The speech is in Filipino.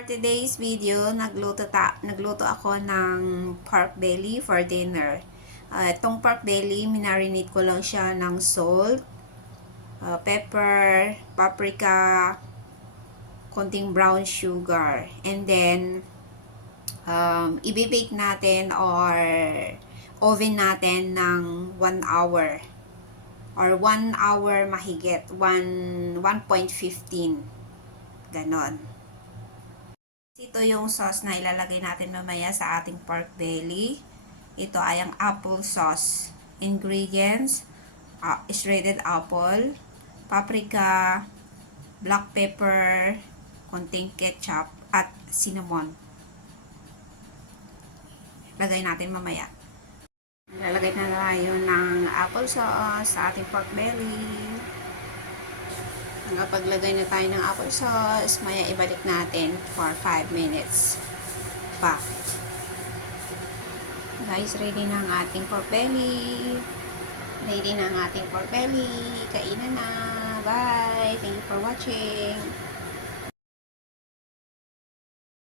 For today's video, nagluto ako ng pork belly for dinner. Itong pork belly, minarinate ko lang siya ng salt, pepper, paprika, konting brown sugar. And then, ibibake natin or oven natin ng 1 hour. Or 1 hour mahigit. 1.15. Ganon. Ito yung sauce na ilalagay natin mamaya sa ating pork belly. Ito ay ang apple sauce. Ingredients, shredded apple, paprika, black pepper, konting ketchup, at cinnamon. Lagay natin mamaya. Lalagay na tayo ng apple sauce sa ating pork belly. Paglagay na tayo ng apple sauce, maya ibalik natin for 5 minutes pa. Guys, ready na ang ating pork belly. Ready na ang ating pork belly. Kainan na. Bye! Thank you for watching.